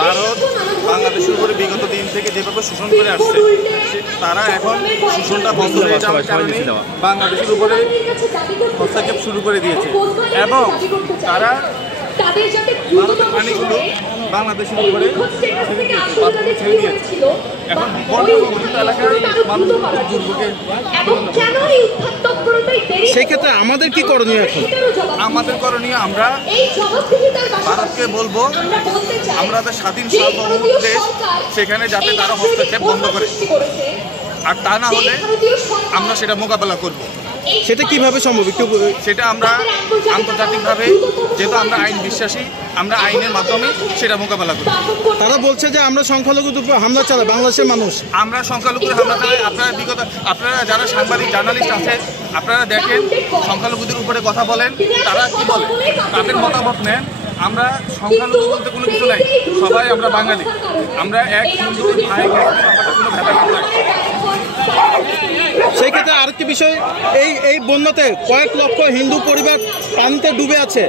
ভারত বাংলাদেশের উপরে বিগত দিন থেকে যেভাবে শোষণ করে আসছে তারা এখন শোষণটা বন্ধ হয়ে যাওয়ার কারণে বাংলাদেশের উপরে হস্তক্ষেপ শুরু করে দিয়েছে এবং তারা ভারতের পানিগুলো বাংলাদেশের উপরে ছেড়ে দিয়েছে। এখন বন্যপ্রবণিত এলাকার মানুষ দুর্ভোগে। সেই ক্ষেত্রে আমাদের কি করণীয়? এখন আমাদের করণীয় আমরা ভারতকে বলবো আমাদের স্বাধীন সার্বভৌম দেশ সেখানে যাতে তারা হস্তক্ষেপ বন্ধ করে, আর তা না হলে আমরা সেটা মোকাবেলা করব। সেটা কিভাবে সম্ভব? একটু সেটা আমরা আন্তর্জাতিকভাবে, যেহেতু আমরা আইন বিশ্বাসী, আমরা আইনের মাধ্যমে সেটা মোকাবেলা করি। তারা বলছে যে আমরা সংখ্যালঘুদের উপর হামলা চালাই, বাংলাদেশের মানুষ আমরা সংখ্যালঘুদের হামলা চালাই। আপনারা যারা সাংবাদিক জার্নালিস্ট আছেন আপনারা দেখেন, সংখ্যালঘুদের উপরে কথা বলেন, তারা কি বলে তাদের মতামত নেন। আমরা সংখ্যালঘু বলতে কোনো কিছু নাই, সবাই আমরা বাঙালি, আমরা এক হিন্দু ভাই, আমাদের কোনো ভেদাভেদ নাই। সেই ক্ষেত্রে আরেকটি বিষয়, এই বন্যাতে কয়েক লক্ষ হিন্দু পরিবার পানিতে ডুবে আছে,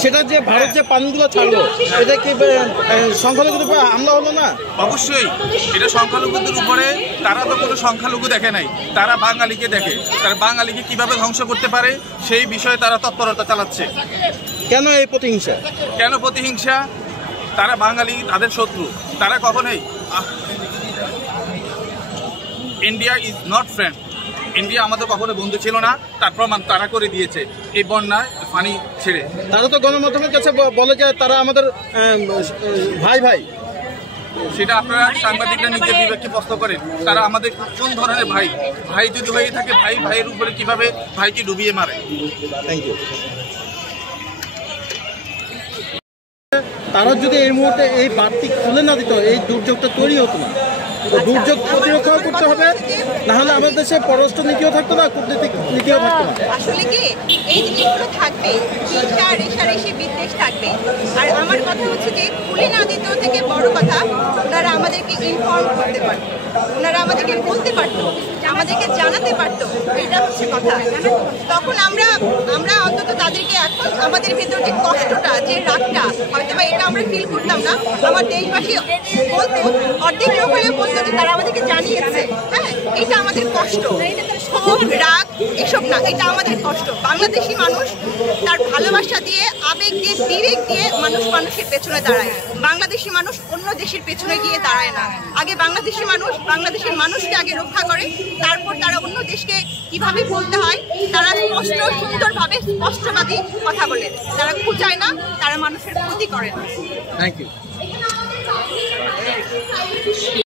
সেটা যে ভারত যে পানিগুলো ছাড়লো, এটা কি সংখ্যালঘুদের উপরে হামলা হলো না? অবশ্যই এটা সংখ্যালঘুদের উপরে। তারা তো কোনো সংখ্যালঘু দেখে নাই, তারা বাঙালিকে দেখে। তারা বাঙালিকে কিভাবে ধ্বংস করতে পারে সেই বিষয়ে তারা তৎপরতা চালাচ্ছে। কেন এই প্রতিহিংসা? কেন প্রতিহিংসা? তারা বাঙালি তাদের শত্রু। তারা কখনোই India is not friend, India আমাদের কখনো বন্ধু ছিল না, তার প্রমাণ তারা করে দিয়েছে এই বন্যায় পানি ছেড়ে। তারা তো গণমাধ্যমের কাছে বলে যে তারা আমাদের ভাই ভাই। সেটা আপনারা সাংবাদিকরা নিজের বিবেককে প্রশ্ন করেন, তারা আমাদের কোন ধরনের ভাই? ভাই যদি হয়ে থাকে, ভাই ভাইয়ের উপরে কিভাবে ভাইকে ডুবিয়ে মারে? Thank you. তারা যদি এই মুহূর্তে এই বাড়তি খুলে না দিত, এই দুর্যোগটা তৈরি হতো না। দুর্যোগ প্রতিরক্ষা করতে হবে, না হলে আমাদের দেশে পররাষ্ট্র নীতিও থাকতো না, কূটনৈতিক নীতিও থাকতো না। আসলে কি এই জিনিসগুলো থাকবে, হিংসা রেশারেশি বিদ্বেষ থাকবে। আর আমার কথা হচ্ছে যে খুলে না দিতেও থেকে বড় কথা, ওনারা আমাদেরকে ইনফর্ম করতে পারতো, ওনারা আমাদেরকে বলতে পারতো, আমাদেরকে জানাতে পারতো, এটা হচ্ছে কথা। তখন আমরা অন্তত তাদেরকে, এখন আমাদের ভেতর যে কষ্টটা, যে রাগটা, হয়তো বা এটা আমরা ফিল করতাম না। আমার দেশবাসী বলতো, অর্ধেক লোক হলেও বলতো যে তারা আমাদেরকে জানিয়েছে। হ্যাঁ, এটা আমাদের কষ্ট, ক্ষোভ রাগ এসব না, এটা আমাদের কষ্ট। বাংলাদেশি মানুষ তার ভালোবাসা দিয়ে, আবেগ দিয়ে, বিবেক দিয়ে মানুষ মানুষের পেছনে দাঁড়ায়। বাংলাদেশি মানুষ অন্য দেশের পেছনে গিয়ে দাঁড়ায় না। আগে বাংলাদেশি মানুষ বাংলাদেশের মানুষকে আগে রক্ষা করে, তারপর তারা অন্য দেশকে কিভাবে বলতে হয় তারা স্পষ্ট সুন্দরভাবে স্পষ্টবাদী কথা বলে। তারা খুঁজায় না, তারা মানুষের ক্ষতি করে না। Thank you.